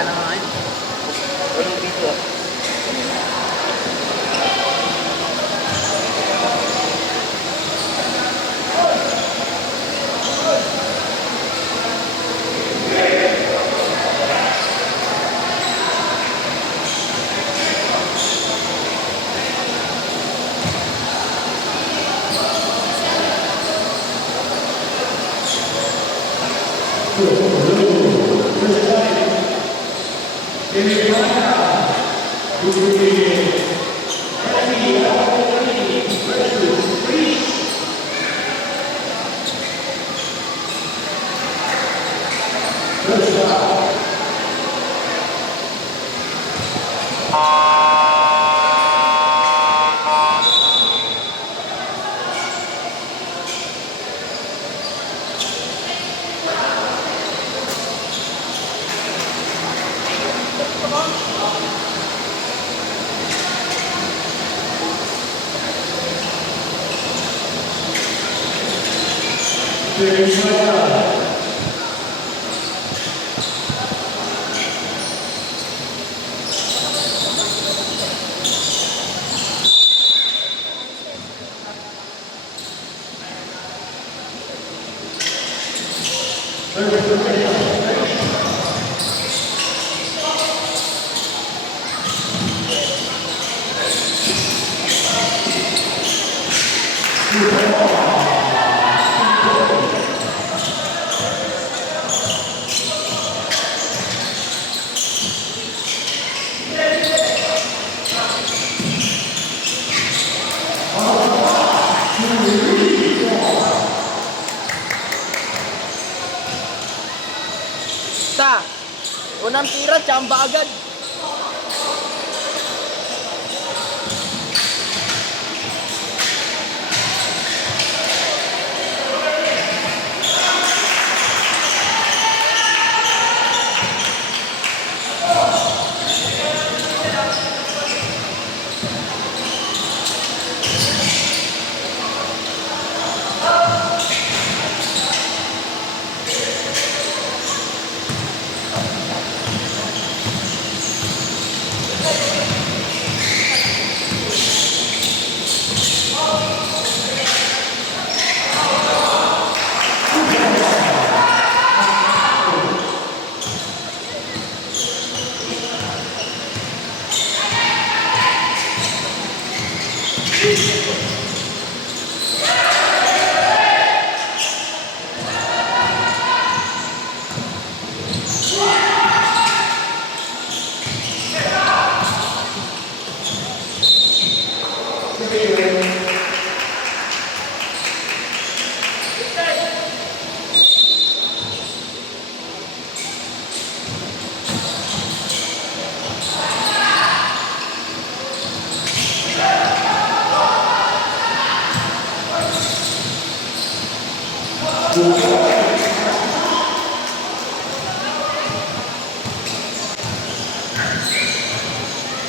Wala na nga yun. Walang video. Unang tira, tsamba agad.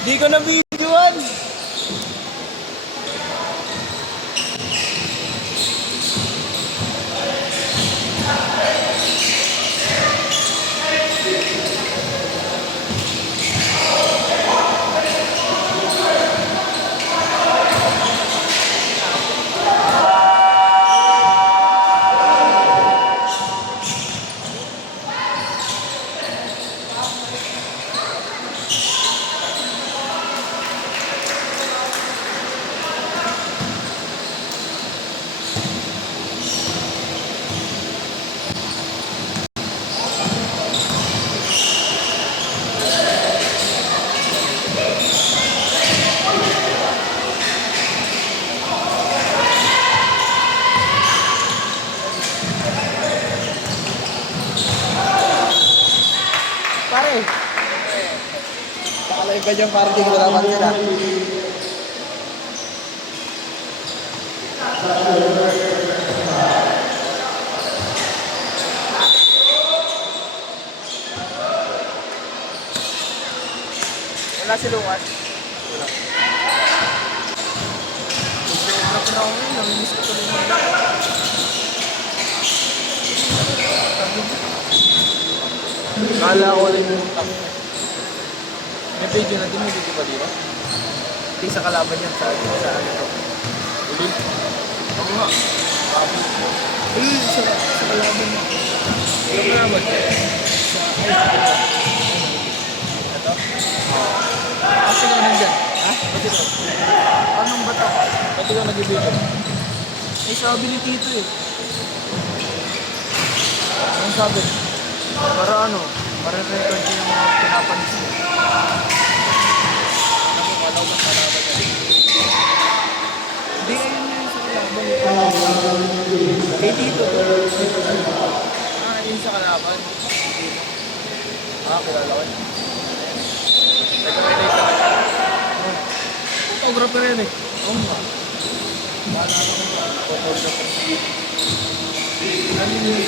Di ko na videoan. Pare, pakalain ka dyan para di ko naman sila. Wala si Lucas. Wala. Sobra ko na ako ngayon, namimiss ko tuloy mo. Kala ko rin yung top. May video na din, may video pa dito. Hindi sa kalaban yan, sa ano to. Ulil. Oo nga. Ulil, sa kalaban yan. Sa kalaban? Ito? Kasi ka nandyan. Ha? Ba't ito? Anong bata? Ba't ikaw nag-video? Eh, sabi ni Tito eh. Anong sabi? Para ano? Para record yung mga pinapanis mo. Ano ba kalaban yan? Hindi, ayun yun sa kalaban. Kay Tito. Yun sa kalaban. Kilala ko niya. Nag-relate ka na. Photographer yan eh. Oo nga. Bahala ka naman. Photographer. Ano yun?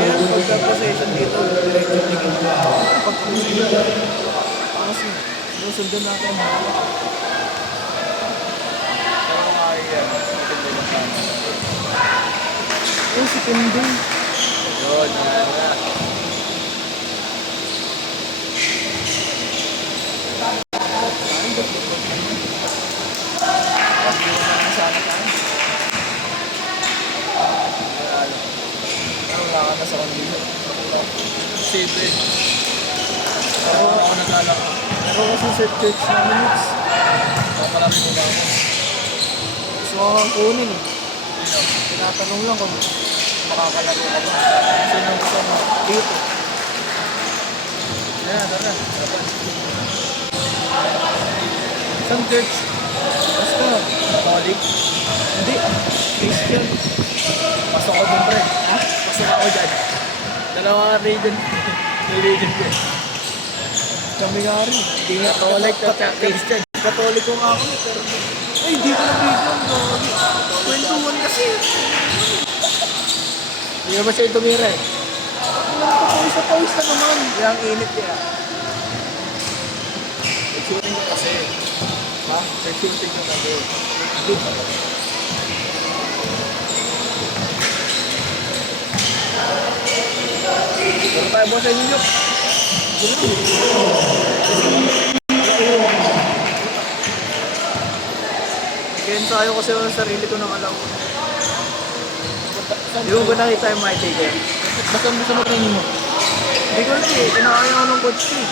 Meron pagka-possession dito. Diretso tingin mo. Pag-possession. Kasi, sinusundan natin. Pero ay, maganda yung sana. Si Kundi. Yun, yan na. Wala ka na sa kandila. 7. Pero ako nagala ko. Pero kasi sa church na minutes. Papalami nila ako. Gusto ko kang kunin eh. Tinatanong lang kung makakalaro ka ba. Sino gusto mo? Dito. Yan, tara. Isang church. Basta, Catholic. Hindi, Christian. Pasok ko dun, pre. Ha? Pasok ako dyan. Dalawa region. May region ko eh. Kami nga rin. Hindi nga Catholic at Christian. Catholic ko nga ako. Pero ay, hindi ko na-region. Kwentuhan kasi. Hindi naman siya tumira eh. Pawis na naman. Yung init kaya. Nag-shooting ko kasi. Ha? Nag-shooting ko kasi. Pero tayo ba sa inyo? Nag-ensayo kasi ang sarili ko ng alaw. Di mo ba nakita yung my taker? Basta mo sa training mo? Hindi ko lang eh. Kinakaya ko ng coach ko eh.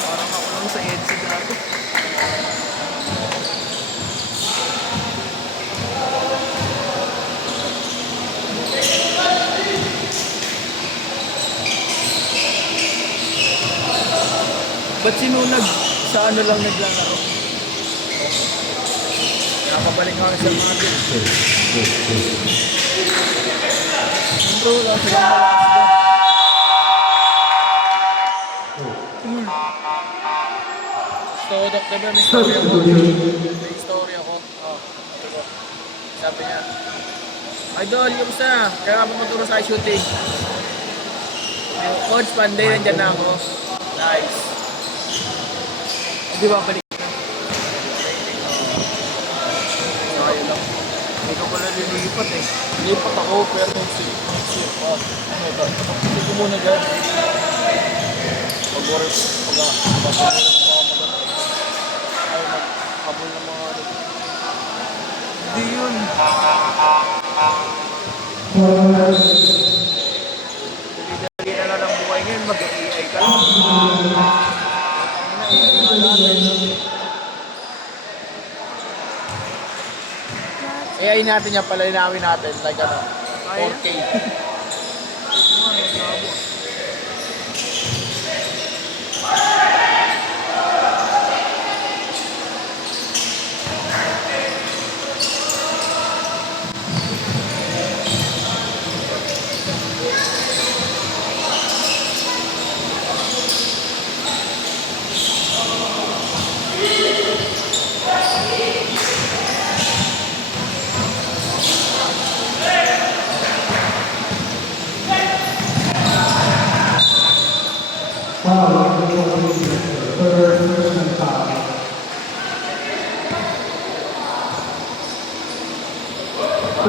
Parang ako lang sa EDC dati. Ba't sinunag? Sa ano lang naglalaro? Nakapabalik ako sa mga din. Siyempre wala silang malakas doon. Stodok na ba? May story ako. May story ako. Sabi niya, Idol, kamusta na? Kaya nga pumaturo sa shooting. Coach, Panday, nandyan na ako. Nice. Hindi ba balik? Sayang lang. Hindi ko pala lilipat eh. Lilipat ako pero hindi ko muna dyan. Pag-work, pag-work ay magkabol ng mga ano. Hindi yun. Dali-dali na lang ang buhay ngayon. Mag-AI ka lang. AI natin yan, palalinawin natin like ano, 4K.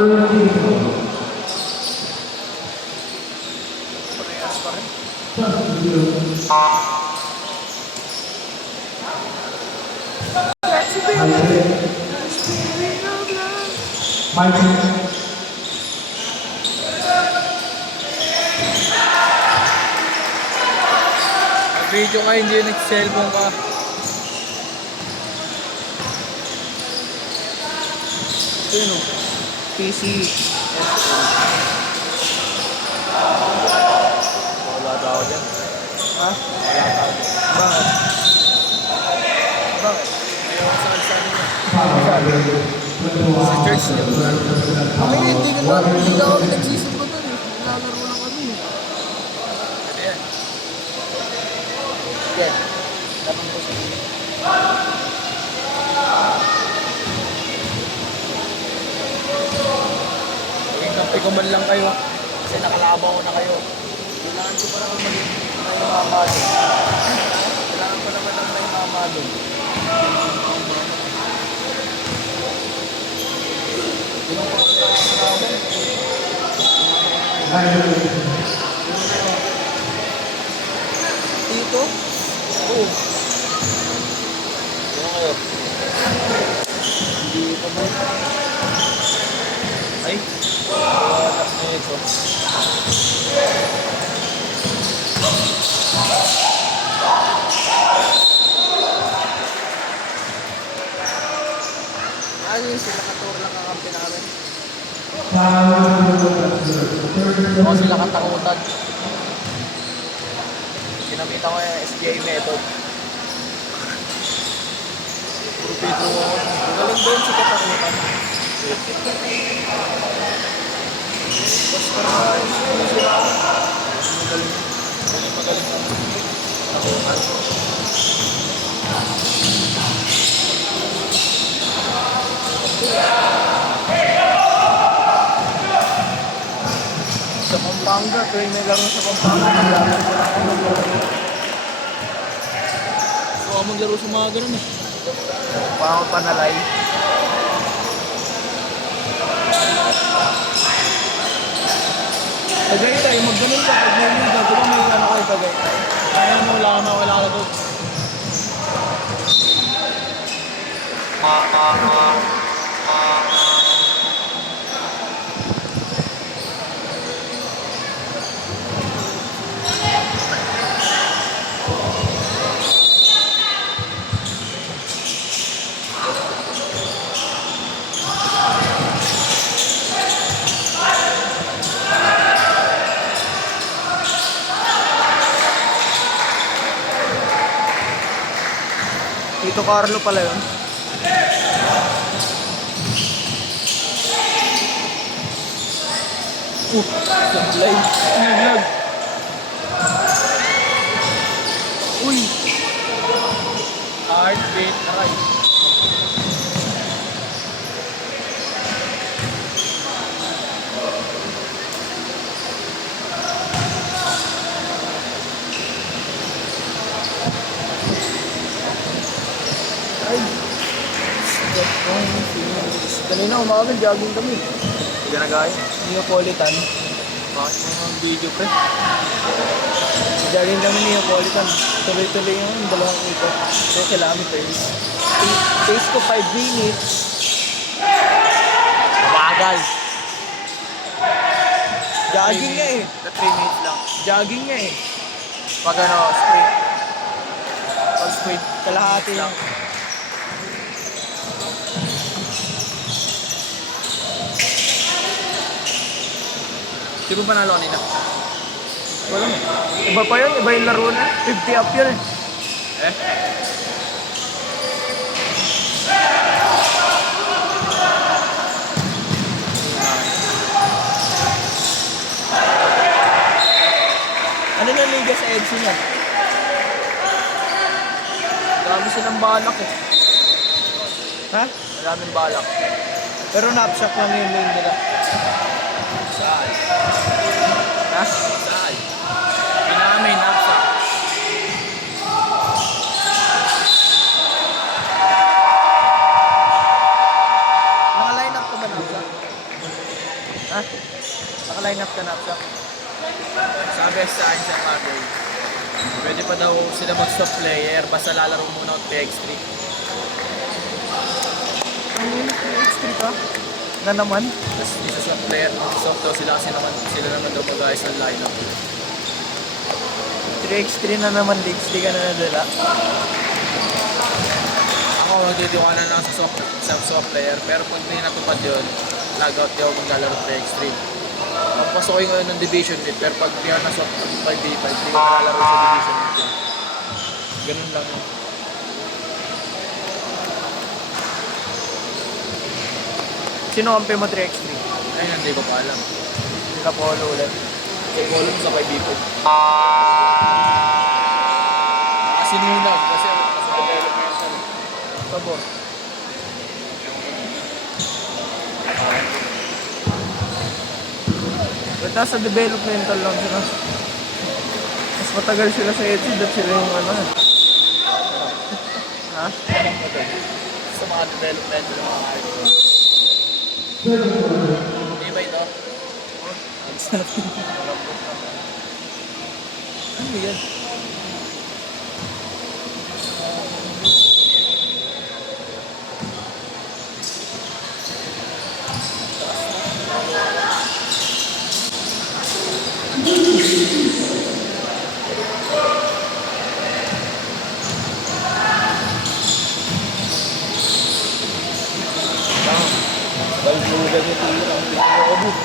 Parehas pa rin. Video ka, hindi yung nag-cellphone ka. Ito yun o. PC. Wala daw ako dyan. Ha? Wala daw ako dyan. Bakit? Bakit? Ayaw ko sa kalsada niya. Sa church niya. Kami hindi ka kami nagsisimba doon eh. Naglalaro lang kami eh. Ano yan? Yan. Tapos ko sa inyo. Maging ko man lang kayo. Kasi nakalaban ko na kayo. Kailangan ko pa naman maging may mama doon. Kailangan ko naman ng may mama doon. Ilang pa ako nakakalaban. Tito? Oo. Ano kayo? Hindi pa ba? Ay, anak na ito. Ano yun sila katuro lang ang kampi namin? Oo, sila katakutan. Ginamit ako yung SBI method. Puro Pedro ako. Magaling doon si katakutan. Basta hindi sila ako. Magaling. Magaling ako. Katakutan. Sa Pampanga, tuwing may laro sa Pampanga, naglalaro ko lang ako maglaro. So ako maglaro sa mga ganun eh. Parang ako panalay. Tagaytay, magganun ka pag may liga. Diba may ano kayo Tagaytay? Kaya mo, wala ka doon. Tito Carlo pala yun. Sablay. Naglag. Uy. Heartbeat. Aray. Kanina umaga, jogging kami. Hindi na gaya. Neapolitan. Bakit mga video pre? Jogging kami Neapolitan. Tuloy-tuloy yung dalawang ikot. 2 kilometers. Pace ko 5 minutes. Bagal. Jogging nga eh. 3 minutes lang. Jogging nga eh. Pag ano, sprint. Pag sprint, kalahati lang. Di ba panalo kanina? Wala mo. Iba pa yun, iba yung laro na. 50 up yun eh. Eh? Ano na liga sa EDC niya? Dami silang balak eh. Ha? Maraming balak. Pero napshot lang yung lane nila. Saan? Ha? Saan? Pinamin, napshot. Naka-line up ka ba napshot? kanapsak. Sabi sa akin sa father, pwede pa daw sila mag-stop player basta lalaro muna ng PX3. Ano yung PX3 ka? Na naman? Tapos isa sa player, stop daw sila kasi naman, sila naman daw mag-ayos ng lineup. 3x3 na naman, leagues, di ka na nadala. Ako, magdito ka na lang sa soft player, pero pag hindi natupad yun, logout di ako maglalaro 3x3. Papasok ko ngayon ng division mid, pero pag di ako na soft 5v5, di ko nalalaro sa division mid yun. Ganun lang yun. Sino kampi mo 3x3? Ayun, hindi ko pa alam. Hindi ka polo ulit. Hindi ko alam sa 5v5. Sinunag kasi nasa developmental. Pabor. But nasa developmental lang sila. Mas matagal sila sa EDSA at sila yung ano. Ha? Sa mga developmental ng mga art. Hindi ba ito? Ano yan? Balbugan ito yun ang pinakabot.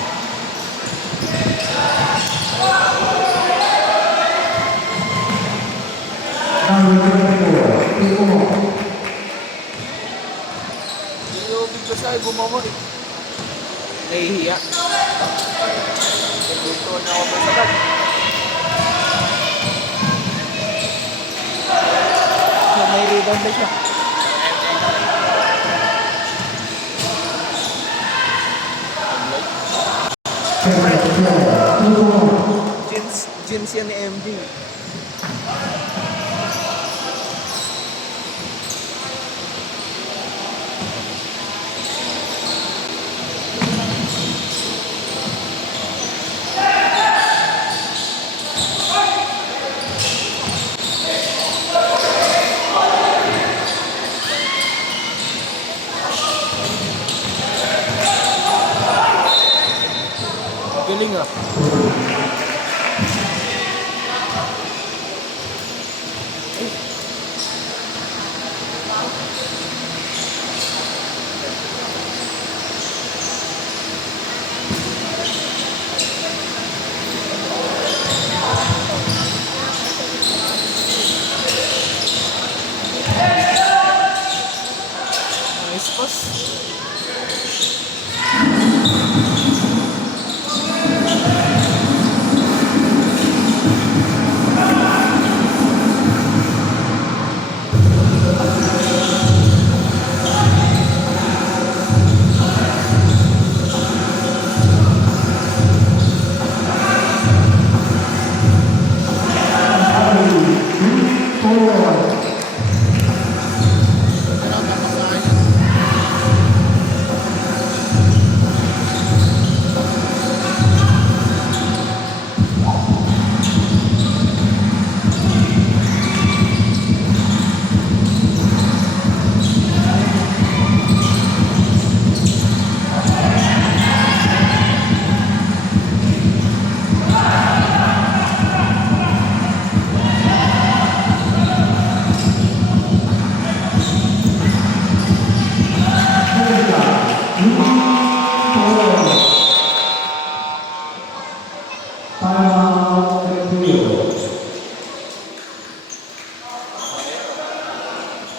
Ilobig ko siya ay bumamo eh. Nahihiya. Nagluto na ako masagad. May rebound na siya. Jeans yan ni MD. Galing ah. Nice pass.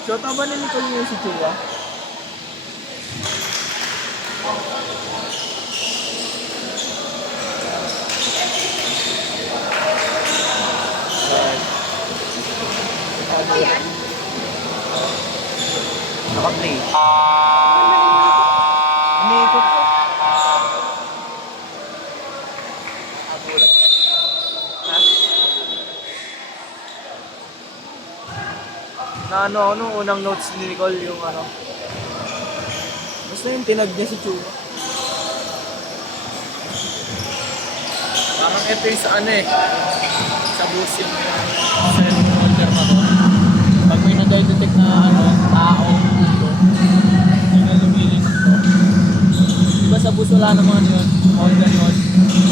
Shota ba na Nicole yung si Chua? Naka-play. Iniikot ko. Ha? Na ano, unang notes ni Nicole yung ano. Basta yung tinag niya si Chua. ito yung sa ano eh. Sa bus yung self holder na to. Pag may nag-detect na ano, tao, ulo, hindi na lumiling ito. Diba sa bus wala naman yun? All ganon.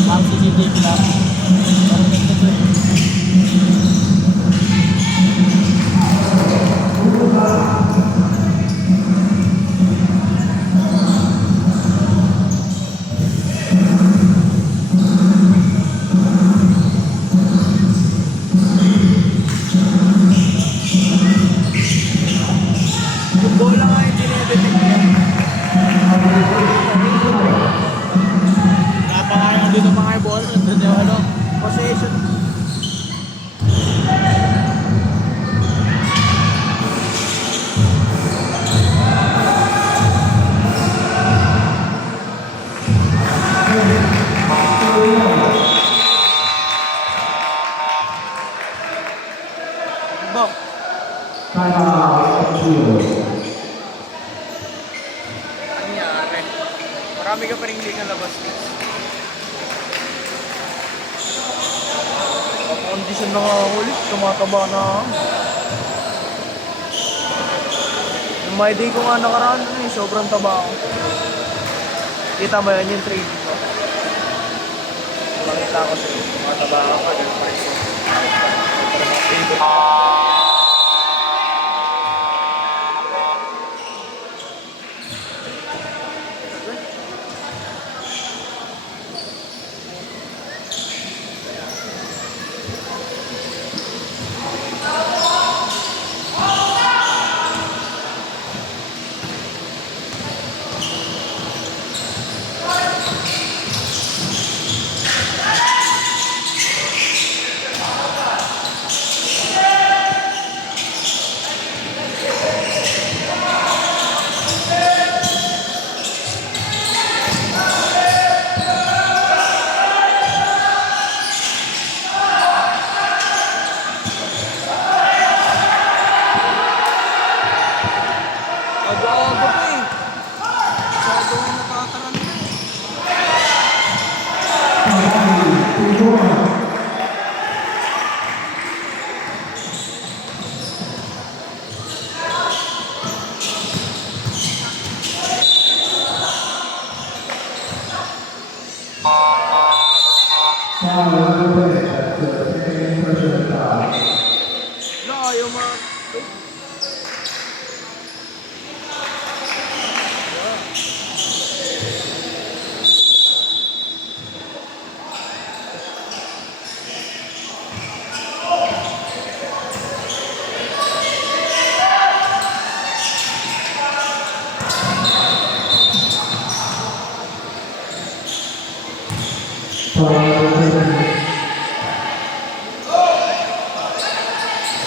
Ang CCTV lang. Parang ganito eh. Yung bola nga yung dinedetect niya. Napakain dito mga ibon. Nandun yung ano, possession. Bang. Nangyari. Marami ka pa rin hindi nalabas. Kondisyon na nga ulit. Tumataba na. Yung my day ko nga nakaraan eh. Sobrang taba ako. Kita mo yan yung trading ko. Makita ko sa'yo. Tumataba ako pa. Ganun pa rin siya. Aga-aga pa eh. Masyado nga nakakaran na eh. Wala, ayaw mga...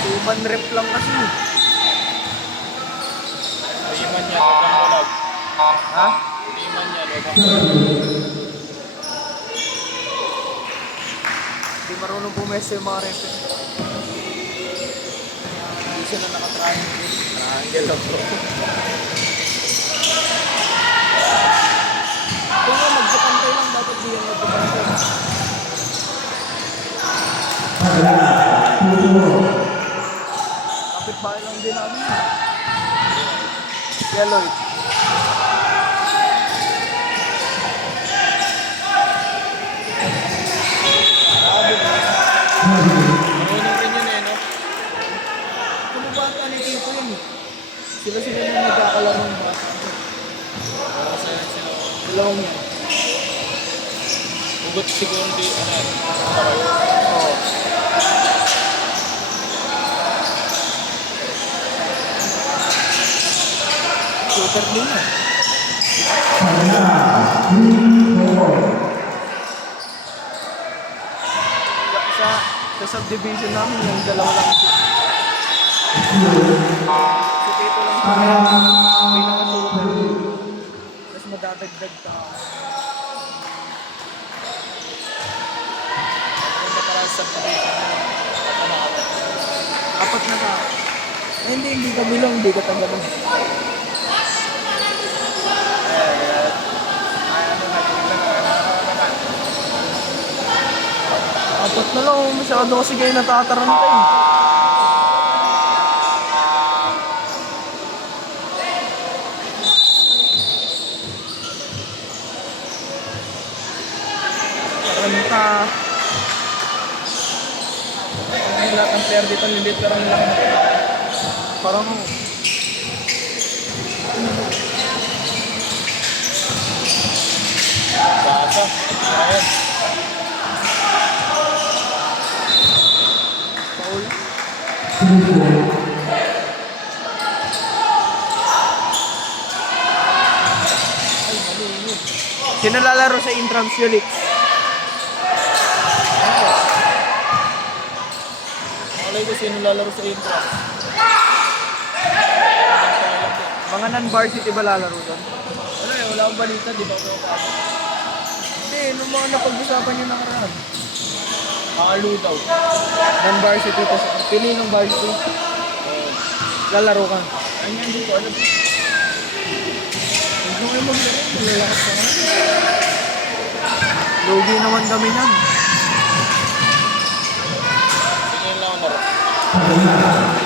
Human rep lang kasi. Iman yan, huwag kang bulag. Ha? Iman yan, huwag kang bulag. Hindi marunong pumesto yung mga rep. Hindi sila nakatriangle. Triangle lang bro. Kung nga magpapantay lang, dapat di yan magpapantay. Kapit-bahay lang din namin. Kaya Lloyd. Marunong rin yun eh, no? Kumabata ni Tito yun eh. Sila na nagkakalaro ng bata. Para sa sila. Dalawang yan. Ugot siguro di, ano, kayo. Oo. Super din yan. Sa subdivision namin, yung dalawa lang ito. Si Tito lang sa may nakasuper. Tapos madadagdag ka. Punta para sa subdivision na Apat na ka. Eh, hindi ka bilang, hindi ka tagalog. Alam mo, masyado kasi kayo natataranta eh. Taranta. Ang lahat ng player dito, lilit pero ang laki na. Parang Basa. Ayan. paul. Sino lalaro sa Intrams Felix? Malay ko sino lalaro sa Intra. Mga non-varsity ba lalaro doon? Ano eh, wala akong balita, di ba ako kapasok? Hindi, nung mga napag-usapan nyo nakaraan. Makalo daw. Non-varsity to sa pili ng varsity. Lalaro ka. Ay nga, hindi ko alam. Huwag mo kayo maglaro. Lalakas ka nga. Lugi naman kami nan. Tingin lang ako laro.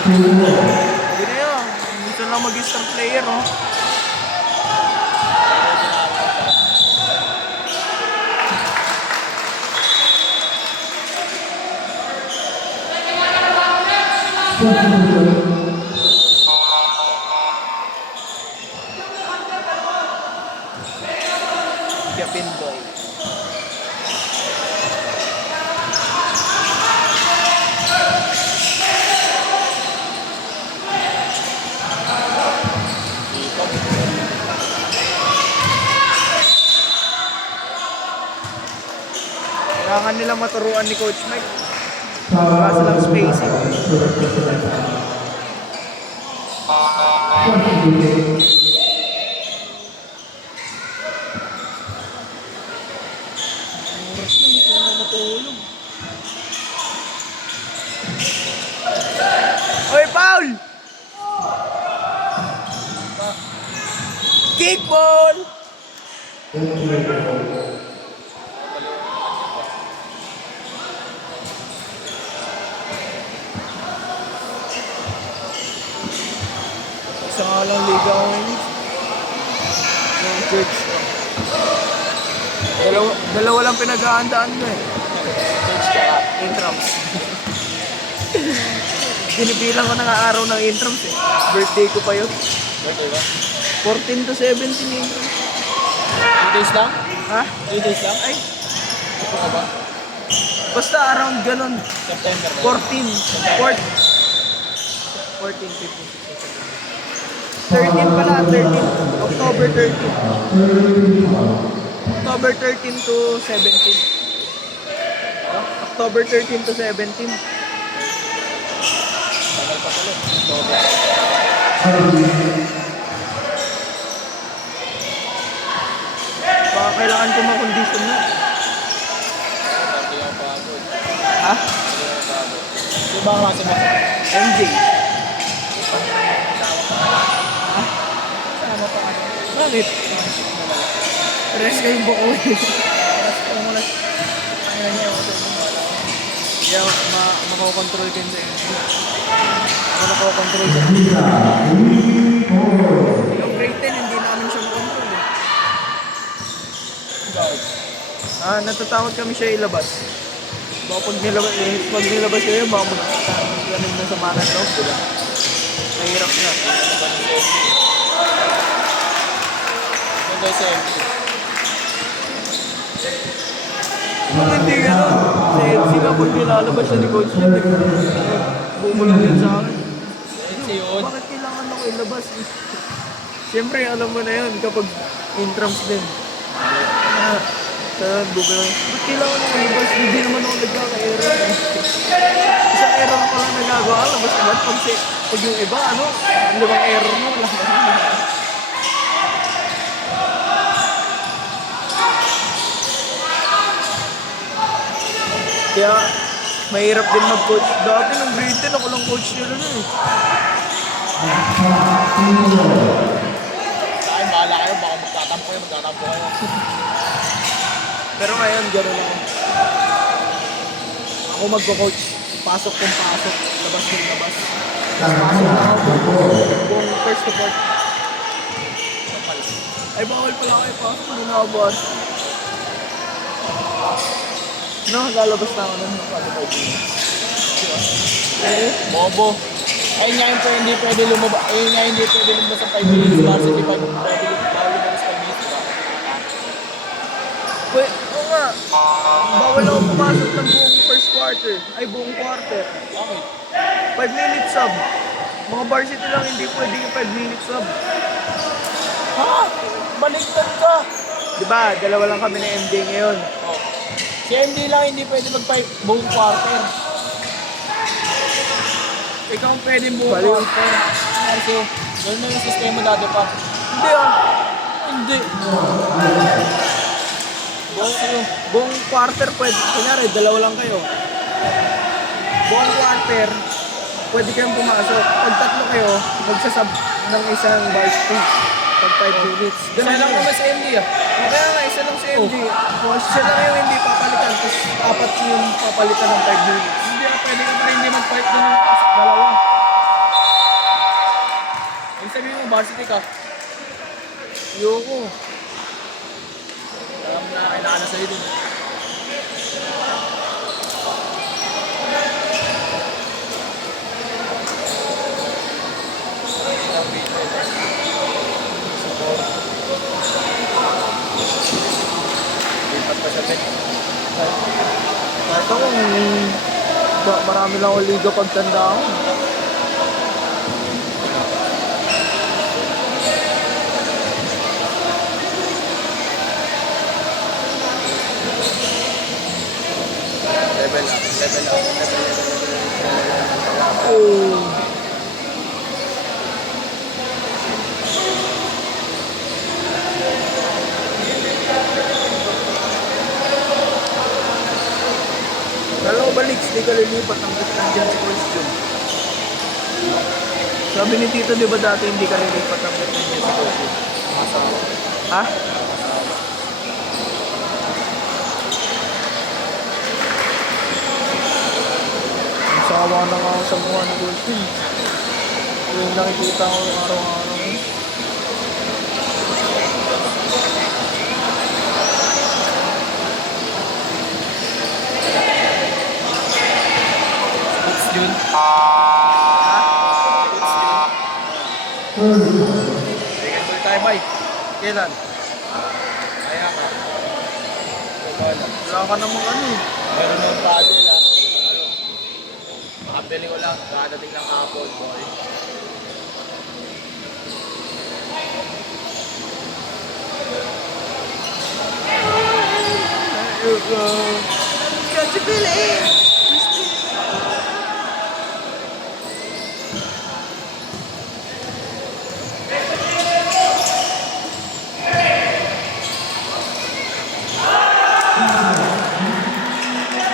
Hindi na yun. Dito lang mag-star player, oh. Yapin boy. Dito. Kailangan nilang maturuan ni Coach Mike. Kaso lang spacing. Oras na, hindi ko na matulog. Oy, Paul! Kickball! Isa nga lang liga ko ngayon. Yung church. Dalawa lang pinag-aandaan ko eh. Coach ka ka. Intrams. Binibilang ko na nga araw ng intrams eh. Birthday ko pa yun. Birthday ba? 14 to 17 intrams. 2 days lang? Ha? 3 days lang? Ay, Ito ka ba? basta around ganun. September ba? 14. 14, 15, 13 pala, 13. October 13. October 13 to 17. October 13 to 17. Tagal pa pala. October. Baka kailangan ko makondisyon na. Hindi ako pagod. Ha? Hindi ako pagod. Di ba ang klase mo? MJ. Sama pa kayo. Bakit? Rest kayong buko eh. Ano niya ako doon? Kaya makakontrol kayo sa MJ. Makakontrol sa yung grade 10, hindi namin siya makontrol eh. Natatakot kami siya ilabas. Baka pag nilabas siya yun, baka magkaroon na sa manan loob, diba? Mahirap na. Ano sa MP? Hindi gano'n. Sa FC nga, pag nilalabas siya ni Coach yun, bumulong yun sa akin. MC yun. Bakit kailangan ako ilabas? Siyempre, alam mo na yun kapag intrams din. Sa Google, bakit kailangan ako ilabas? Hindi naman ako nagkaka-error. Isang error pa lang nagagawa. Labas naman pag yung iba, ano, limang error mo, wala na. Kaya, mahirap din mag-coach. Dati nung grade 10, ako lang coach nila na eh. Sa akin, bahala kayo. Baka magtatampo kayo. Pero ngayon, gano'n ako. Ako Ako magko-coach. Pasok kung pasok. Labas kung labas. Tapos pasok lang ako kung first to fourth. Ay, bawal pala kayo pasok. Hindi na ako boss. No, lalabas na ako ng 45 minutes. Bobo. Ayun nga yung hindi pwede lumabas. Ayun nga hindi pwede lumabas sa 5 minutes. Varsity 5 bawal lumabas 5 minutes. Wait, oo nga. Bawal ako pumasok ng buong first quarter. Ay, buong quarter. Bakit? 5 minutes sub. Mga varsity lang hindi pwede yung 5 minutes sub. Ha? Baliktad ka. Diba, dalawa lang kami na MJ ngayon. Oh. Si MD lang hindi pwede buong quarter. Ikaw ang pwede buong Baliw. quarter. Kasi, gano'n na yung sistema dati pa. Hindi ah. Hindi. Buong quarter pwede. Kunyari, dalawa lang kayo. Buong quarter, pwede kayong pumasok. Pag tatlo kayo, magsasab ng isang varsity. Pag 5 minutes. Ganun lang naman sa MD ah. Kaya nga, isa lang si MD. Siya lang yung hindi papalitan. Tapos apat yung papalitan ng 5 minutes. Hindi ah, pwede ka pa rin hindi mag-fight dun yung dalawa. Yung sabihin mo, varsity ka. Ayoko. Alam na kailangan na sa'yo dun. Lipat pa siya, Tek. Kahit ako, marami lang ako liga pagtanda ako. Level up. Oh. Kala ko ba, Lex, di ka lilipat ang dyan sa costume? Sabi ni Tito, di ba dati hindi ka lilipat ang dyan sa costume? Ha? Sawa na nga ako sa mukha ni Costume. Yung nakikita ko araw-araw. It's June. Bigyan ko tayo, Bay. Kailan? Kaya ka. Wala. Wala ka namang ano eh. Meron ng paddle ah. Ano? Makabili ko lang. Kadating ng hapon, boy. Catch a feeling!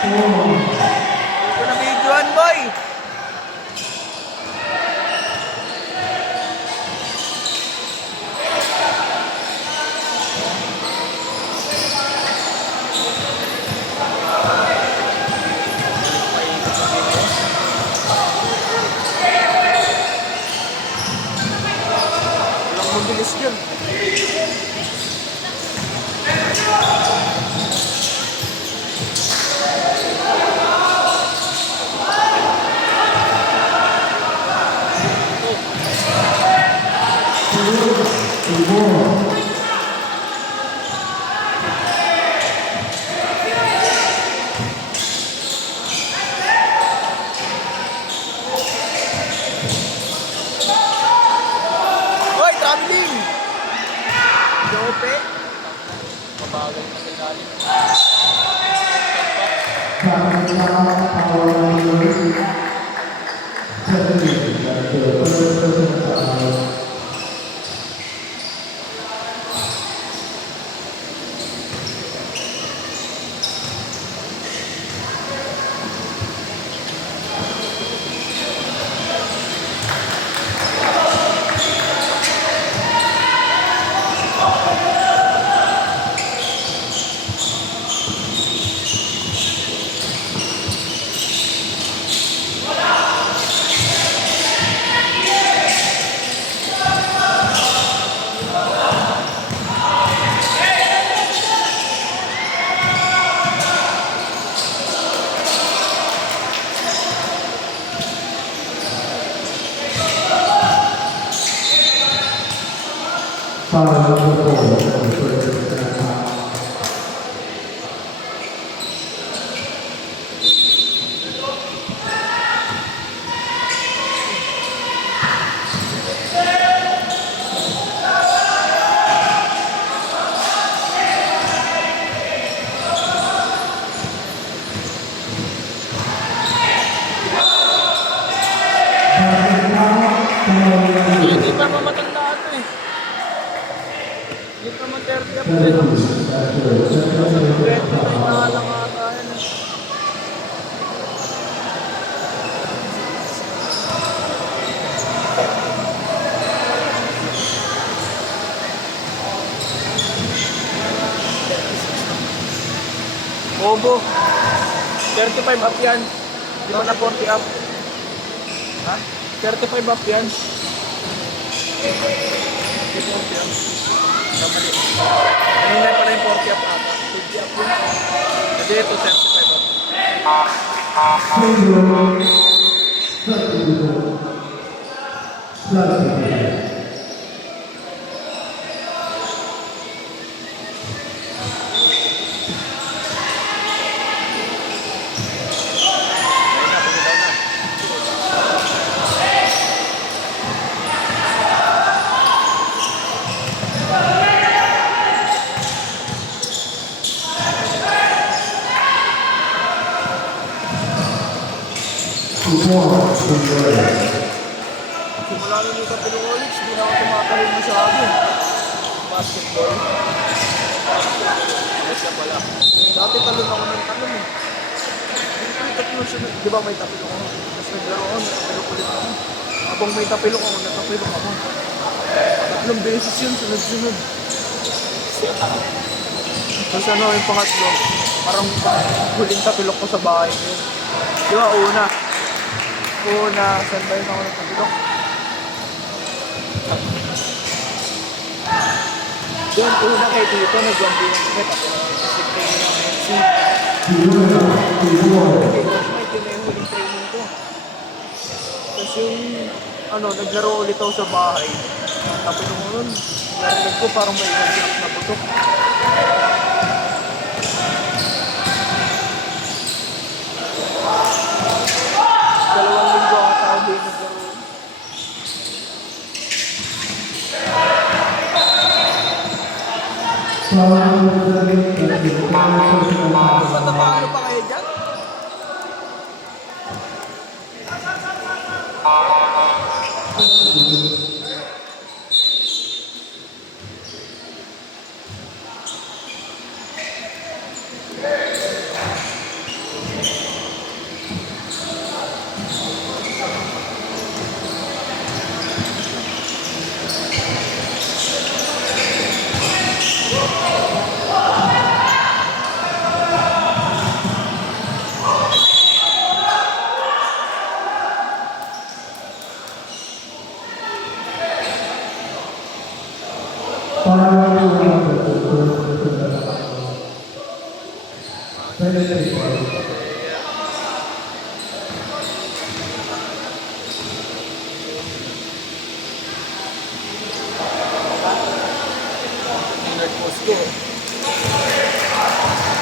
Ito na videoan, boy! Walang mabilis yun. Hoy, traveling! Jope! Mabagal na sa ilalim. Hindi pa mamatanda ito eh. Hindi pa man 30 up din. 29 na lang ata yan eh. Bobo. 35 up yan. Di ba na 40 up? Ha? 35 up yan. 40 up. Kamali. Kanina pala yung 40 up ata. 50 up yun. Kasi ito 35 up. Ayun na, pagkitaw na. Simula nung yung kapilong ulit, hindi na ako tumatalong masyado. Basketball. Ayos na pala. Dati talon ako ng talon eh. May tapilong siya. Di ba may tapilong ako? Tapos naglaro ako, natapilong ulit ako. Habang may tapilong ako, natapilong ako. Tatlong beses yun, sunod-sunod. Tapos ano, yung pangatlo, parang huling tapilok ko sa bahay ko yun. Di ba, una, saan ba yun ako natapilok? Doon, una kay Tito, nag-1v1 kami, tapos nag-isip ko yun ng MC. Okay, tapos may huling training ko. Tapos yung, naglaro ulit ako sa bahay. Tapos nung narinig ko parang may nag-drop na putok. Dalawang linggo ata ako din naglaro. Matapalo pa kayo dyan? Nag-post ko.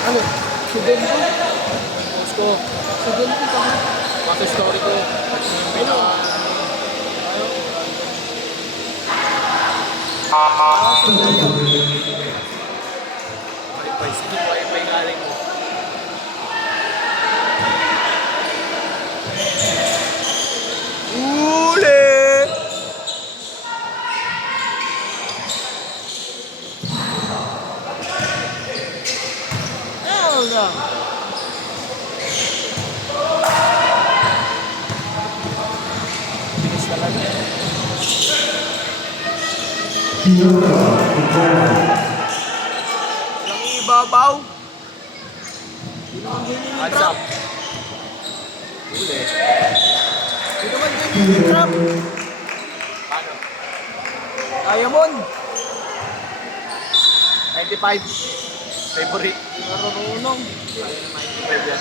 Ano? Sudon ko? Post ko. Sudon ko pa. Pasa story ko. Ano? Sudon ko. Wi-Fi. Sige, Wi-Fi galing ko. Uli! Lang. Bilis talaga. Walang ibabaw. Hands up. Uli. Hindi naman din yung trap. Paano? Diamond. 95. Favorite. Marunong. Ayaw na 95 yan.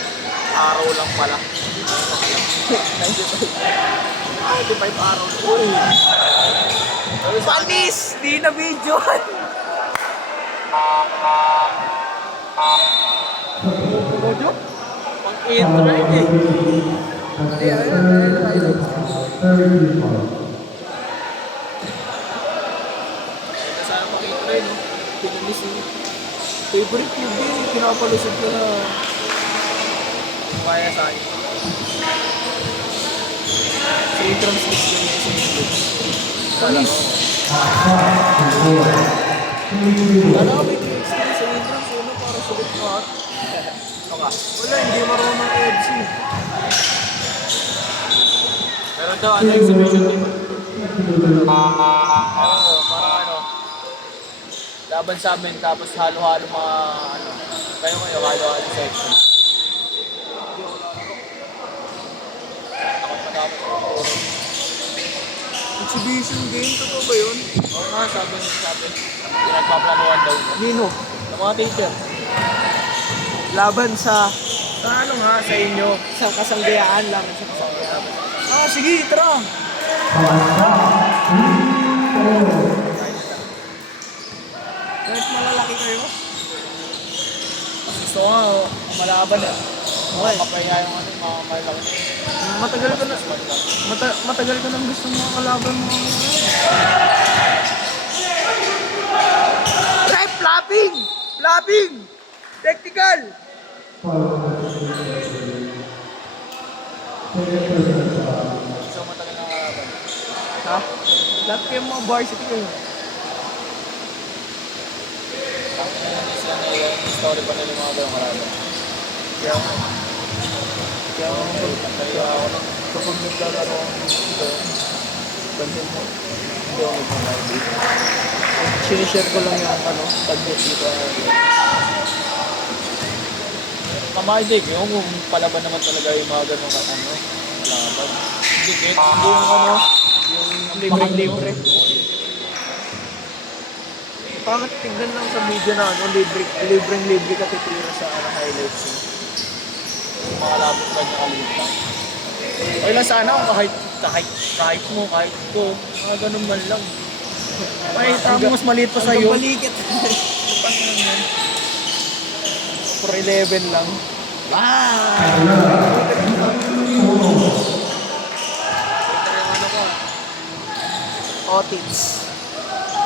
Araw lang pala. 95. 95 araw. Uy! Funny! Please! Di na video. Mojo? Pang intro yun eh. Hindi, ayun, highlights. Sana makita rin, no? Pinalis yun. Favorite ko din. Pinapalusot ko na kaya sa akin. Sa entrance list yun sa English. Kala ko. Kala ko may experience sa entrance yun, no? Parang sulit mo at. Wala, hindi marunong EDC. Pero daw, ano exhibition din mo? Oo, parang ano. Laban sa amin, tapos halo-halo mga ano. Kayo ngayon, halo-halo section. Takot matapos ako. Exhibition game, totoo ba yun? Oo nga, sabi. Pinagpaplanuhan daw. Nino, Sa mga teacher. laban sa Sa ano nga, sa inyo? kasanggayaan lang. Sa kasanggayaan. Ah, sige, tara! Kahit malalaki kayo, Gusto ko nga, malaban eh. Okay. Kapaya yung ano, mga malaki. matagal ko na, matagal ko nang gusto mga kalaban mo. Right, flapping! Flapping! Technical! Gusto ko matagal na kalaban. Ha? Lahat kayo mga varsity kayo. Tapos hindi sila na yung story pa nila yung mga gano'ng kalaban. Kaya ako Kaya ako nang kapag naglalaro ako dito, pansin mo, hindi ako nagpapalibig. Sinishare ko lang yung ano, budget dito. Kamay-dig, yung kung palaban naman talaga yung mga gano'ng ano, kalaban. Dikit, hindi yung ano, yung Libre-libre. Bakit tignan lang sa media na ano, libreng-libre ka titira sa ano, highlights mo. yung mga labot ka niya kalit lang. Okay lang sana kung kahit mo, kahit ko, mga ganun man lang. Ay, tama mas maliit pa sa'yo. Ang balikit. Paano yan? For 11 lang. Ah! Ito yung ano ko. Otits.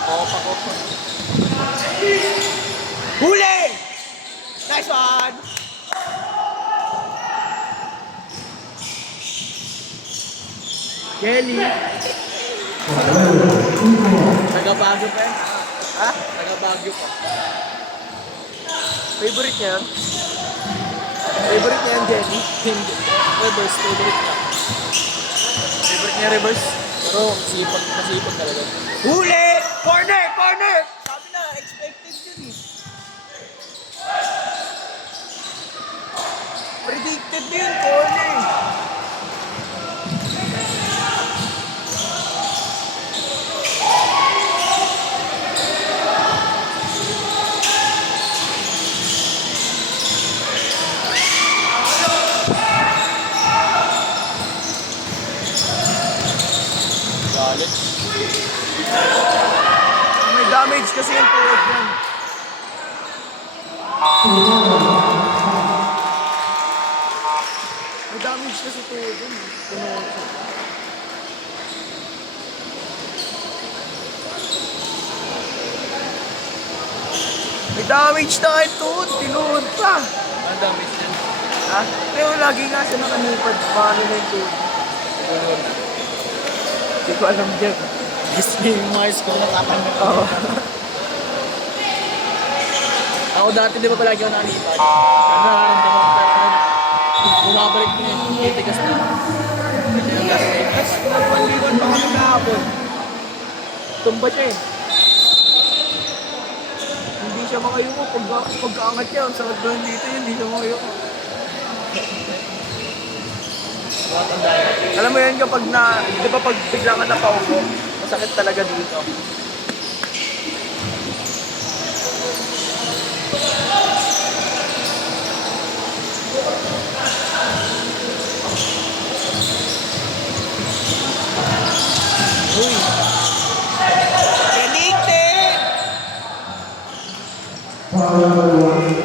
Opa ko. Huli! Nice one! Kelly. Taga-Baguio pa yan. Ha? Taga-Baguio pa. Favorite niya yan? Favorite niya yan, Jenny? Hindi. Reverse, favorite ka. Favorite niya reverse. Pero masipag talaga. Huli! Corner! Corner! Sabi na, expected yun eh. Predicted din, corner! Galit. May damage kasi yung tuhod yan. May damage kasi tuhod yan. Tinuod siya. May damage na kahit tuhod. Tinuod pa. Ang damage din. Ha? Pero lagi nga siya nakanipad. Paano na yung tuhod? Hindi ko alam dyan. Gusto niyo yung mga school na tatanggal. Oo. Ako dati di ba palagi ako nakalipat? Kaya nararamdaman ko tayo. Bumabalik na yun. Titigas na. Kasi yung last day na. Nagpaliwan pa kami kahapon. Tumba siya eh. Hindi siya makayuko. Pagkaangat niya, ang sakit doon dito yun, hindi siya makayuko. Matanda na. Alam mo yun kapag na, di ba pag bigla ka napaupo, masakit talaga dito. Uy! Kenny! Tambak na ulit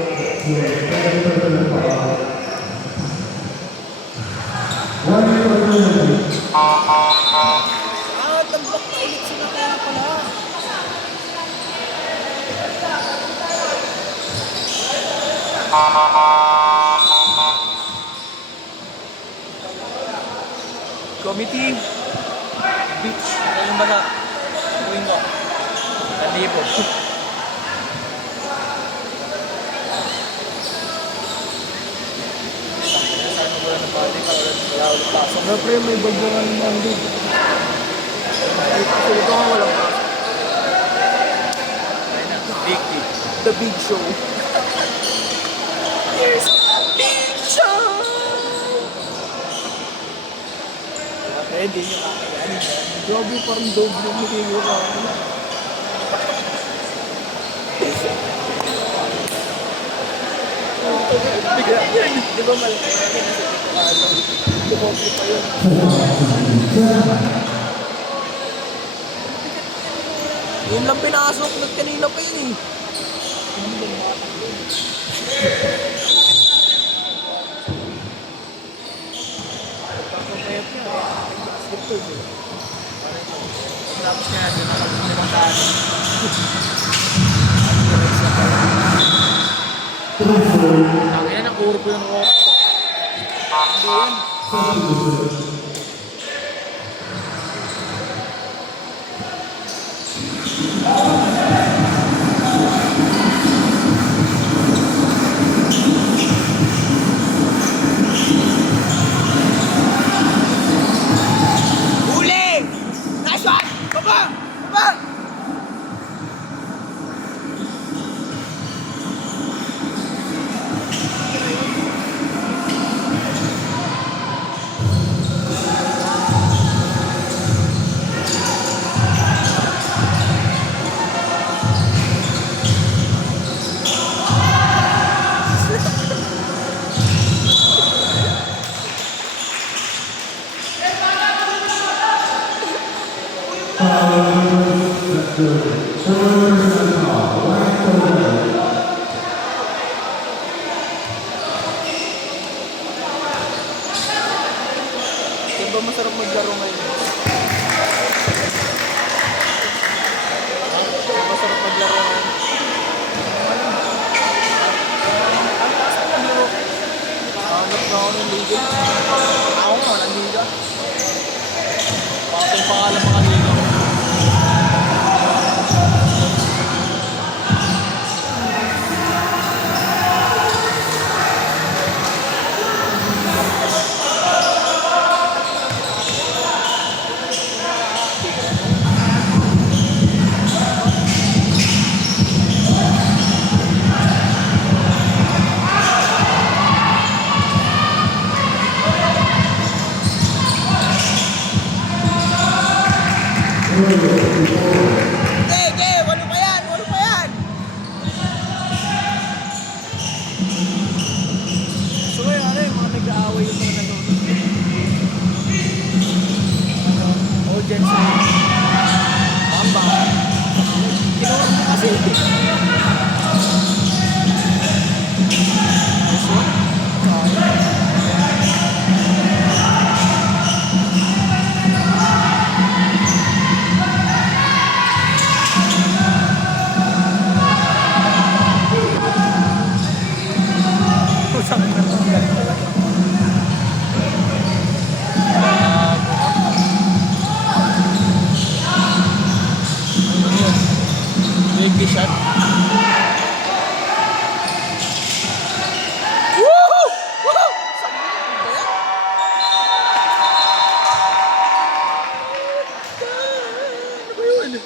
sila kaya pala. Committee. Beach. Kailan ba sa tuwing ko? Hindi po. Siyempre may bagyangan naman din. Kasi ito nga walang pasok. Big big. The big show. Yes. Big show! Eh, hindi nyo nakakaganin. Grabe, parang doble yung nakikita. Bigla yan. Di ba malaki? Dumoble pa yun. Yun lang pinasok. Nagkanila pa yun eh. Tapos nga doon nakalimutan ka. Ang ina ng kurpo yung rock. Hindi yan. Huli! Nice one! Baba! Baba! Diba masarap maglaro ngayon? Masarap maglaro ngayon. Ang taas na maglaro. Angat na ako ng liga. Ako nga, ng liga. Bakit yung pangalan mga liga? Walo pa yan! Walo pa yan! So ngayon, ano yung mga nag-aaway yung mga nanonood? Audience na yun. Bamba. Kinawag mo kasi. This one? Big shot. Woohoo! Woohoo! Ano ba yun?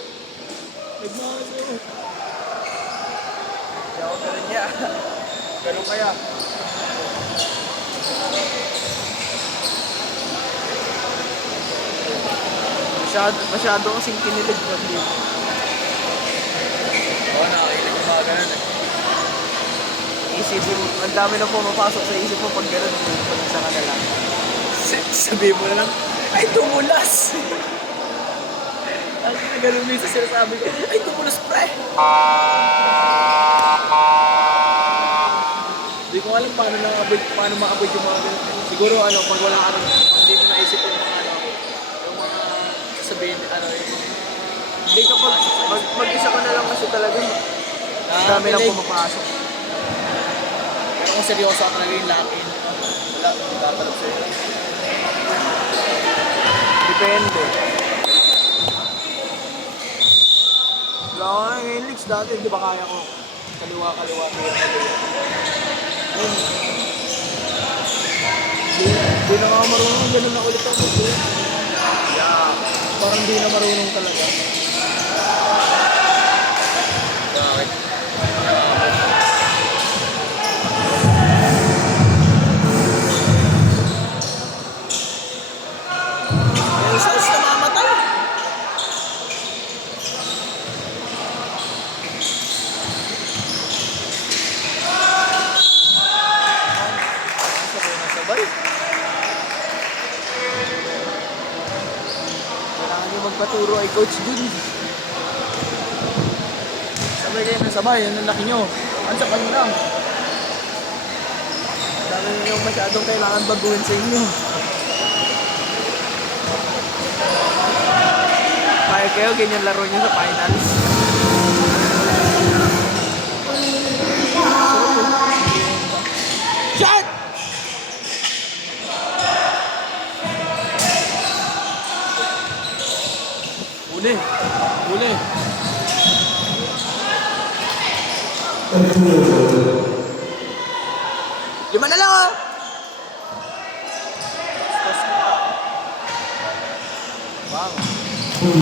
Nagmakaso. Hindi ako ganun niya. Ganun kaya. Masyado kasing kinilig na dito. Oo, nakakilig yung mga ganun eh. Isipin, ang dami na pumapasok sa isip mo pag ganun, pag isa ka na lang. Sabihin mo na lang, ay tumulas! Ang ganun minsan sinasabi ko, ay tumulas pre! paano lang avoid, paano ma-avoid yung mga ganun. Siguro ano, pag wala ka rin, hindi mo naisip yung mga ano, yung mga sasabihin, ano, yung mga... Hindi kapag mag-isa ka na lang kasi talaga. Ang dami lang pumapasok. Pero kung seryoso ka talaga yung lock-in, wala, tatalap sa'yo. Depende. Wala ko nga ngayon, Leaks. Dati, di ba kaya ko? Kaliwa-kaliwa. Ayun. Di na nga marunong. Ganun na ulit ako. Yeah. Parang di na marunong talaga. Bakit? Yung isa is namamatay. Sabay. Kailangan nyo magpaturo ay Coach Jun. Sabay kayo ng sabay, yan ang laki nyo. Ang sa kanya lang. Dami nyo masyadong kailangan baguhin sa inyo. Kaya kayo, ganyan laro nyo sa finals. Shot! Uli! Uli! Lima na lang ah! Wow! Oh,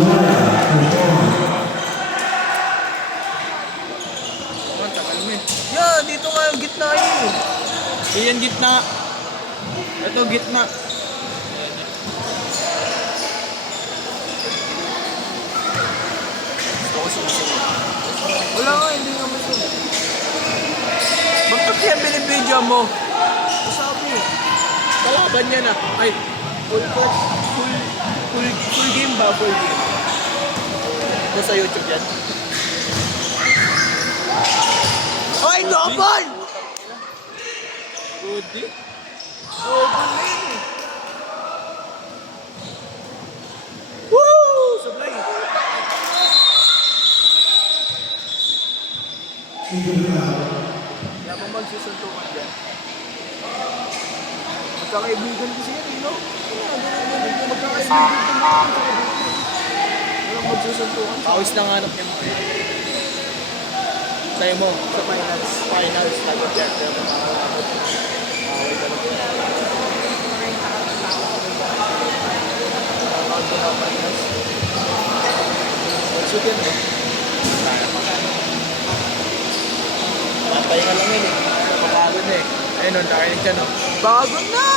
tagal mo eh. Yeah, dito nga yung gitna yun. Yan gitna. Ito gitna. Gusto ko sumusunod. Wala nga, hindi nga masunod. Bakit kaya binibidyo mo? Sabi mo. Kalaban niya na. Ay, full game ba? Full game. Ito sa YouTube yan. Ay, double! Goody. Double na yun eh. Woo! Sablay. Kaya mo magsusuntukan dyan. Magkakaibigan kasi yan eh, no? Magkakaibigan ko na. Walang magsusuntukan sa Pawis lang hanap niya mo. Tayo mo. sa finals. Finals. Lagot yan. Kaya makakabot. Away talaga. Nakakawag ko na ang finals. Shoot yan eh. Patay ka lang yun eh. Napapagod na eh. Ayun o, nakakinig ka no. Bago na!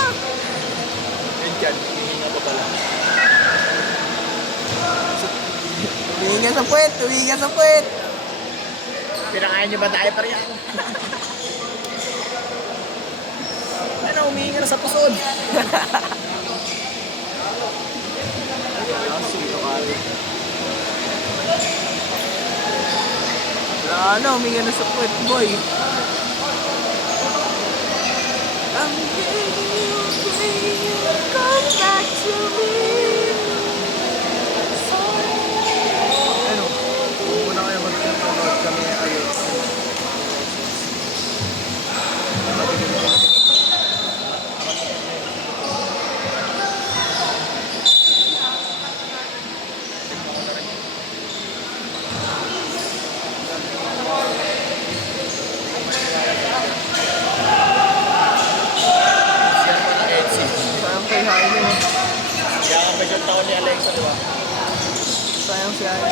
Ayun dyan. Hihinga pa pala. Tuwingan sa puwet! Tuwingan sa puwet! Pinakain niyo ba tayo pareha? Ano, humihinga na sa pusod. Wala na, huminga na sa puwet, boy. I'm begging you, come back to me. Ano? Huwag muna kayo mag-download kami ayun. Siya pa ng Etsy. Sayang kay Jaime. Kaya ka pa siyang taon ni Alexa, di ba? Sayang si Jaime.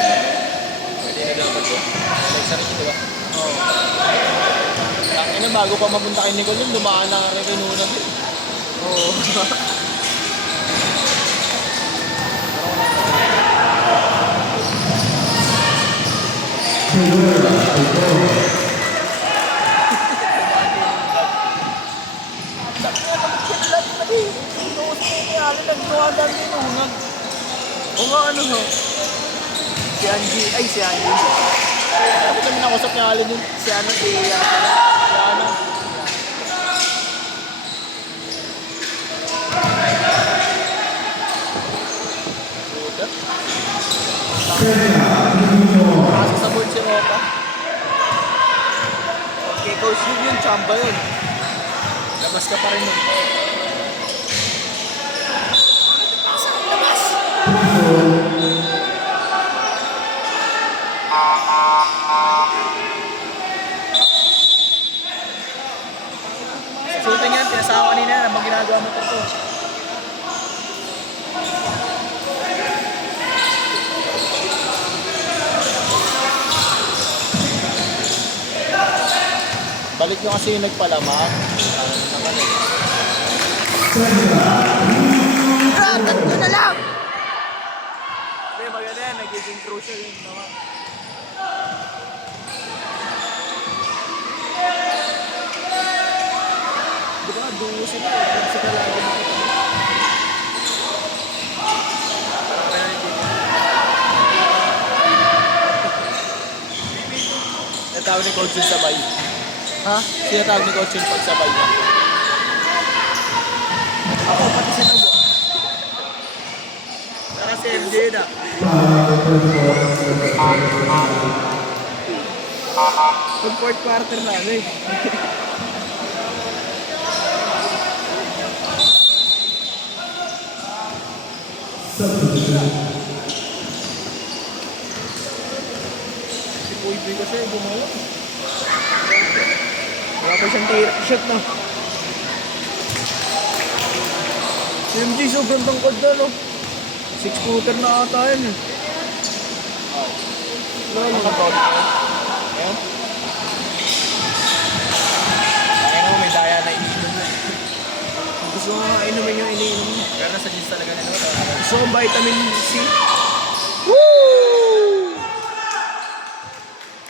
Pwede na dapat yun. Alexa rin yun, di ba? Oo. Ang ina, bago pa mapunta kay Nicole yun, dumaan na rin kay Nuna din. Oo. O nga ano ho? Si Angie, ay si Angie. Ako kami nakusap ni Alin yun. Si ano si Kaya ano? Kasi sa board si Opa. Okay, coach yun, chamba yun. Labas ka pa rin nun. Shooting yan, pinasama kanina yan. Habang ginagawa mo ito. Balik nyo kasi yung nagpalaman. Ano naman eh. Tatlo na lang! Hindi, maganda yan. Nagiging crucial yun naman. Di ba, duo sila eh. Kung sila lagi makita. Parang kaya hindi. Natawag ni coach yung sabay. Ha? Sinatawag ni coach yung pagsabay niya. Ako, pati si Tabo. Saka si MJ na. Pag fourth quarter na ano eh. Si Puipoy kasi gumalaw. Wala pa siyang shot na. Si MJ sobrang tangkod na, no? 6-footer na ata yun eh. Lalo. Nakabawd na yun. Ayan. Kaya mo may daya na iniinom na. Gusto ko nga inumin yung iniinom mo. Pero nasa jeans talaga nila. Gusto ko vitamin C. Woo!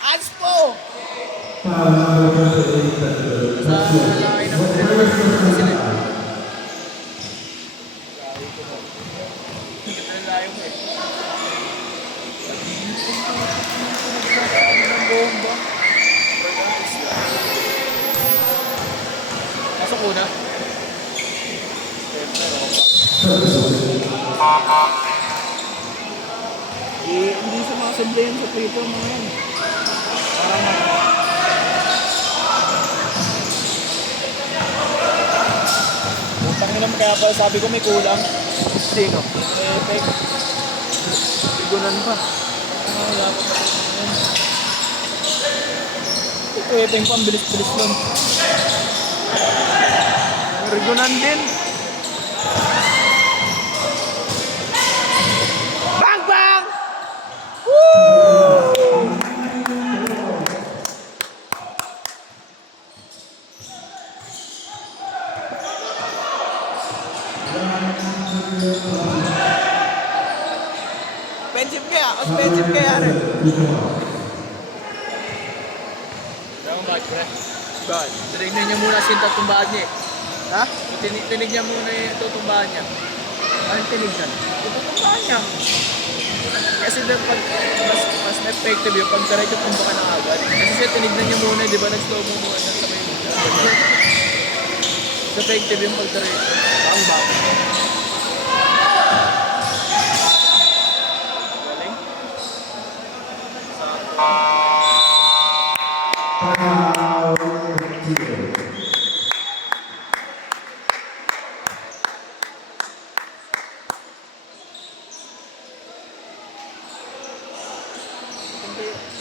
Ans po! Sa lalaki na sila. Lalayo mo eh. Ang bomba. Pasok una. Hindi siya makasablihan sa paper mga yan. Parang utang nila kaya pala sabi ko may kulang. Sino? Effect. Tigunan pa. Wala pa pa. Ito effect pa, ang bilis-bilis lang. Rigunan din. Bang! Bang! Offensive kaya? Offensive kaya rin. Kaya bakit pre? Bakit? Tinignan niya muna yung tatumbahan niya eh. Ha? Tinig niya muna yung tutumbahan niya. Anong tinignan? Yung tutumbahan niya. Kasi pag mas effective yung pag diretso tumba ka na agad. Kasi siya tinignan niya muna, di ba? Nag-slow mo muna sa may mas effective yung pag diretso. Ang bang. Galing.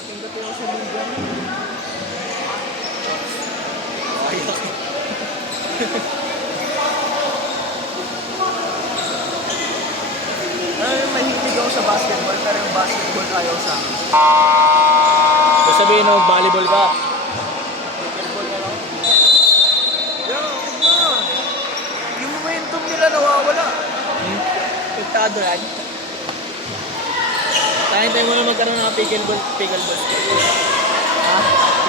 Natinggatin ako sa ligan. Mahilig ako sa basketball, pero yung basketball ayaw sa akin. So sabihin mo, volleyball ka. Basketball na lang. Yeah, huwag na. Yung momentum nila nawawala. Pektado yan. Tayo mo na magkaroon ng pickleball sport. Ha?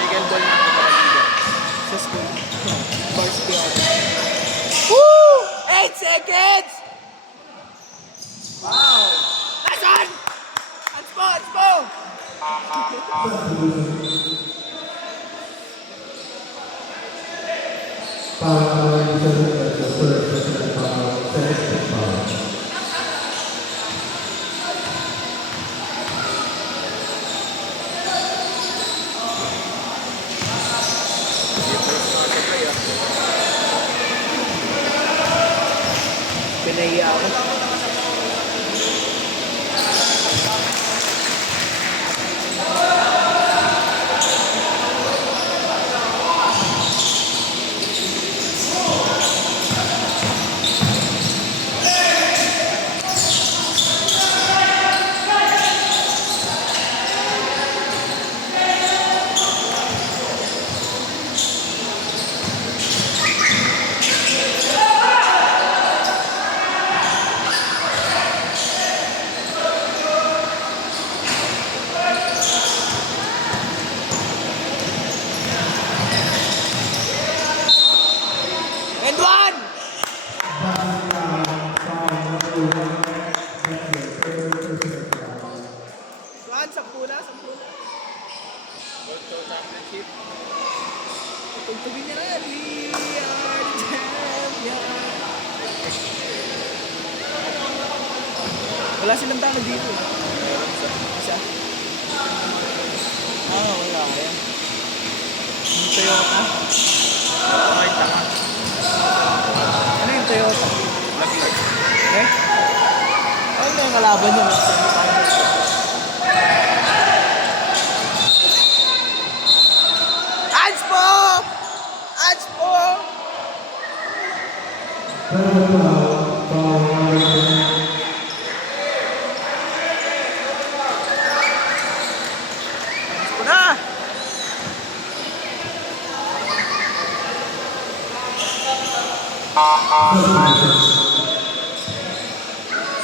Pickleball na kapatid. Sa school. First year. Woo! 8 seconds! Wow! Nice one! Hands mo! Hands mo! Saan? 10 na? 10 na. World Tour Championship. Tugtugin niya na. We are the champion. Wala silang tama dito. Isa. Wala. Ayan. Yung Toyota. Ay, tama. Ano yung Toyota? Laglag. Eh? Ano na yung kalaban yun? Ads po! Ads po! Ads po na!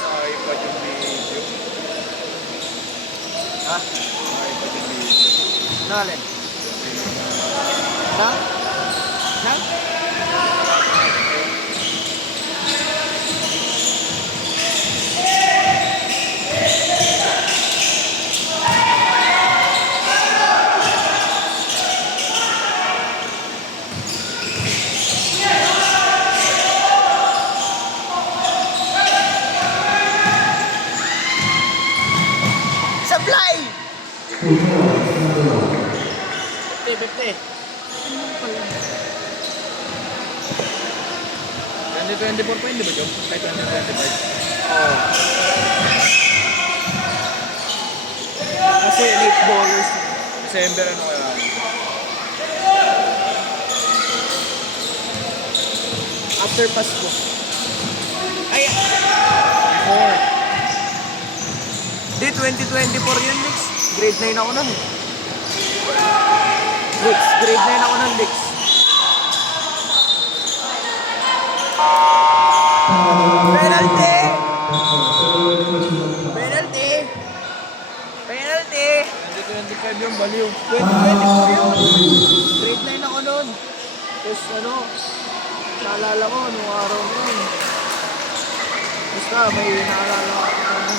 Sa iPad yung video. Ha? Sa iPad yung video. Nalin? Nang? Nang? Supply! 50-50. 2024 pa yun, di ba, Joe? Ay, 2025. Oo. Kasi late ballers. December ano kaya? After Pasko. Ay! Before. Di, 2024 yun, Lex. Grade 9 ako nun. Lex, grade 9 ako nun, Lex. Penalty! Penalty! Penalty! 2025 yung baliw. 2024 yun. Grade 9 ako nun. Tapos ano, naalala ko nung araw na yun. Basta may naalala ko ano.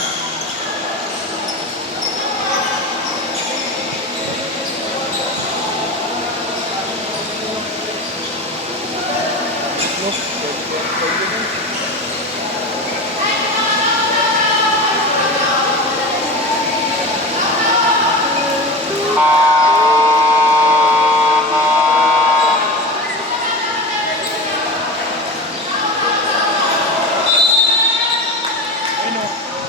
Ano?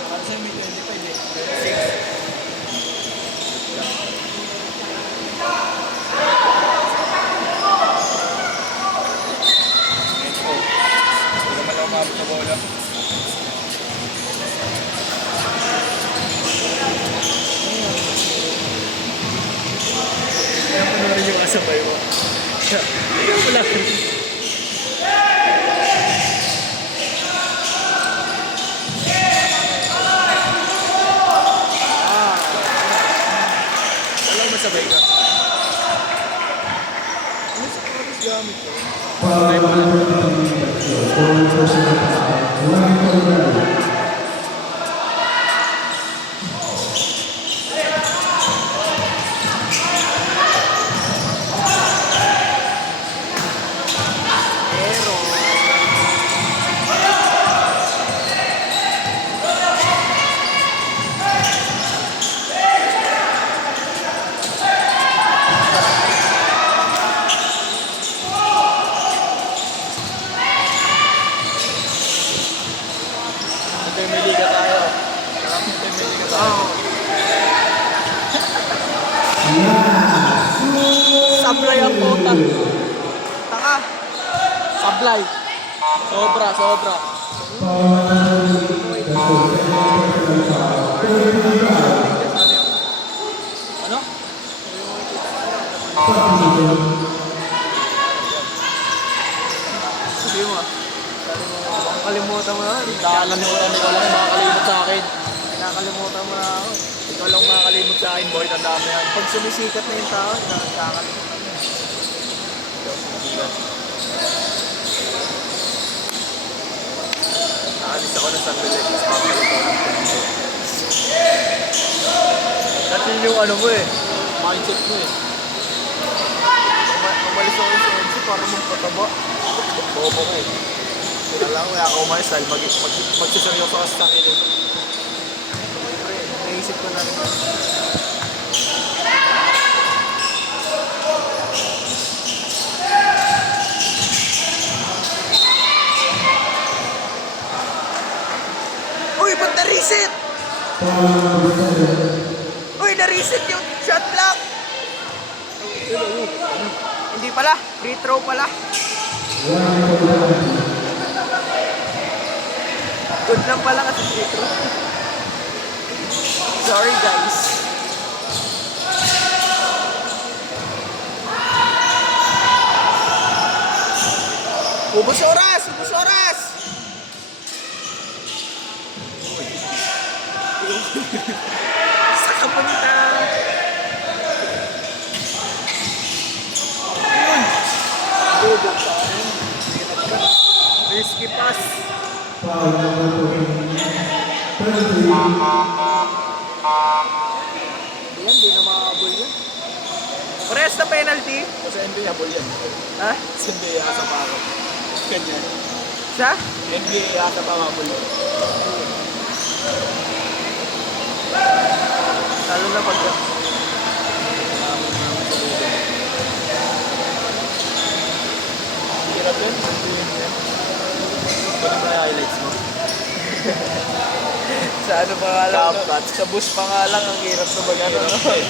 Para sa'yo may 25 eh. 26. Hindi naman ako mabot sa bola. Kaya panoorin yung asabay mo. Kaya pala. Wala mo sabay ka. Ano sa oras gamit ko? Ay, wala. Pero, Pemili ka tayo. Pemili ka tayo. sablay ang puta. Taka. Sablay. Sobra, sobra. Ano? Sabi mo ah. Baka kalimutan mo na. Nakalimutan, ikaw lang makakalimot sa akin. Nakakalimutan mo na ako. Ikaw lang makakalimot sa akin, boy. Tandaan mo yan. Pag sumisikat na yung tao, nakakalimutan mo. Ikaw sumisigat. Naalis ako ng San Miguel. Tapos papalik ako ng Toronto. Yun yung ano mo eh. Mindset mo eh. Umalis ako sa MC para magpataba. Bobo ko eh. Kaya lang kaya ako umalis dahil magsiseryoso ka sa akin eh. Siyempre, naisip ko na rin. Uy, ba't na-reset? Uy, na-reset yung shot clock. Hindi pala, free throw pala. Good lang pala kasi free throw. Sorry guys. Ubus oras! Ubus oras! Sa kapunta! Risky pass. Yan, di na makakabol yan. Parehas na penalty? Kasi NBA habol yan. Ha? Kasi NBA asa pa ako. Ganyan. Siya? NBA asa pa habol yan. Lalo na pag... Hirap yan. Ito naman yung highlights mo. Sa ano pa nga lang? Top Sa bus pa nga lang ang hirap na mag-ano. Hirap No? eh.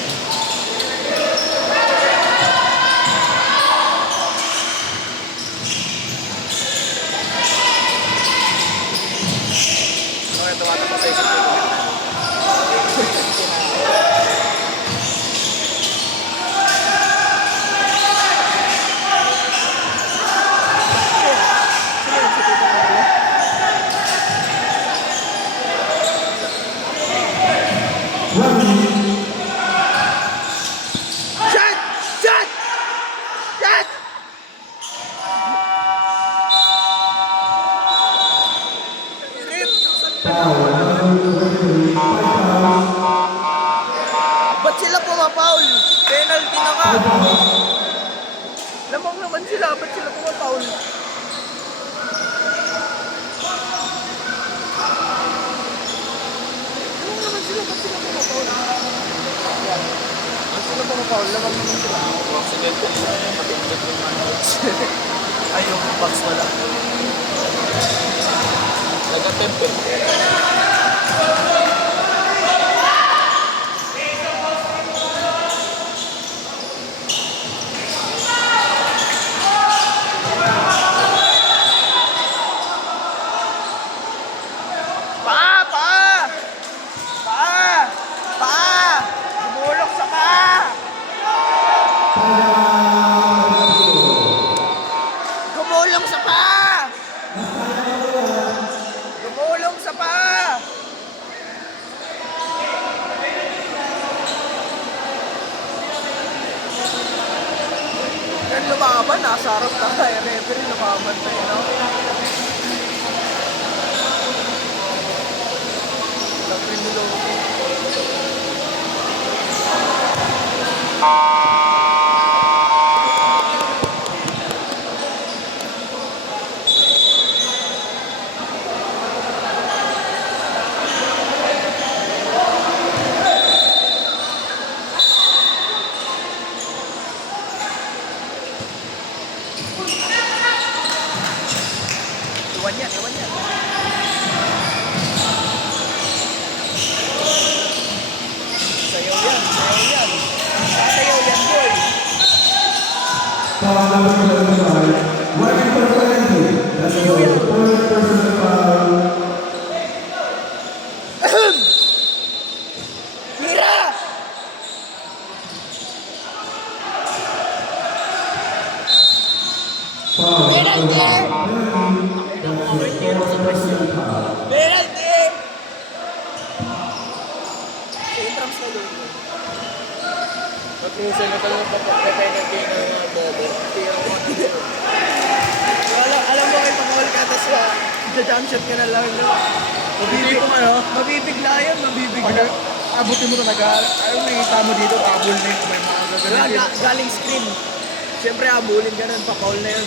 Ano yung tumatakot sa isip ko? Shot! Shot! Shot! Ba't sila pumapaul? Penalty na nga. Lamang naman sila. Ba't sila pumapaul? Lamang naman sila. Ba't sila pumapaul? Ba't sila pumapaul? Lamang naman sila. Accidental yun. Matindot yung manholes. Ay, yung box wala. Nag-attempt eh. Pa! Pa! Pa! Pa! Gumulok sa pa! Gumulong sa pa! Gumulong sa pa! Yan lumaban, nasa harap tayo. Referee lumaban tayo, no? Lapin nilo. Iwan yan, iwan yan. Sayaw yan, sayaw yan. Sayaw yan, boy. Sayaw yan. Mira! Penalty! Penalty! Entrance na yun. At minsan na talagang penalty na bobo. Alam mo kayo pag-all ka, tapos jump shot ka na lang. No? Hindi ko ano. Mabibigla yun, mabibigla. abutin mo talaga. Ayaw nakikita mo dito, abol na yun. May mga gagawin. Galing screen. Siyempre, abulin ka nun, pa-foul na yun.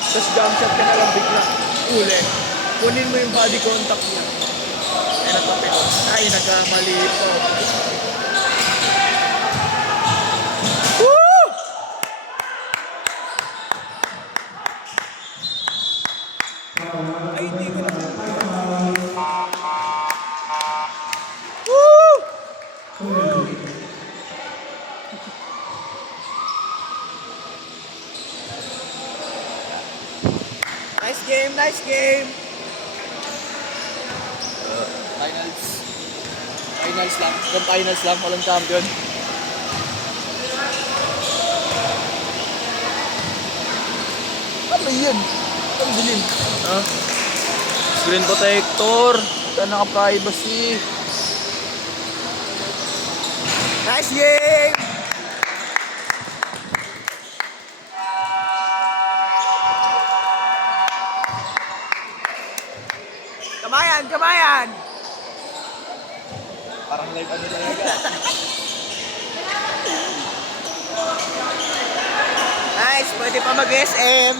Tapos jump shot ka na lang bigla. Uli. Kunin mo yung body contact mo. Ay, natapit. Ay, nagkamali po. Woo! Ay, hindi ko na. Woo! Nice game, nice game. Finals. Finals lang. Yung finals lang, walang champion. Ano yun? Ang dilim. Ha? Screen protector. Ito naka-privacy. Nice game! Kamayan, kamayan! Parang live ano talaga. Nice, pwede pa mag-SM.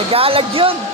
Nagalag yun.